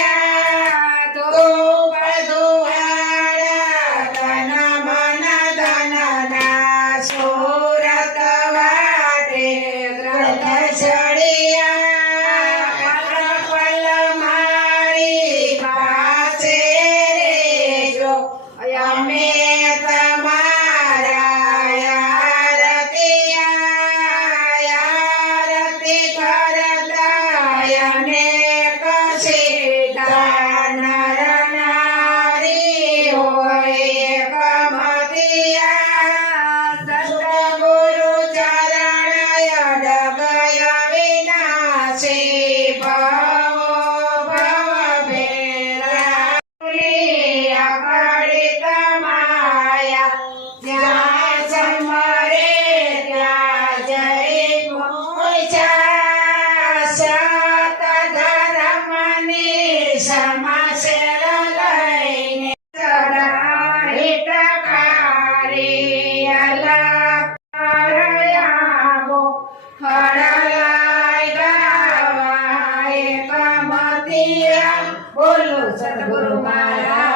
Yeah. જાત ધર્મની સમાસેર લઈને ચડાહિત કારી અલકરયાવો હરલાય ગાવાય કમતિયા બોલો સદગુરુ મહારાજ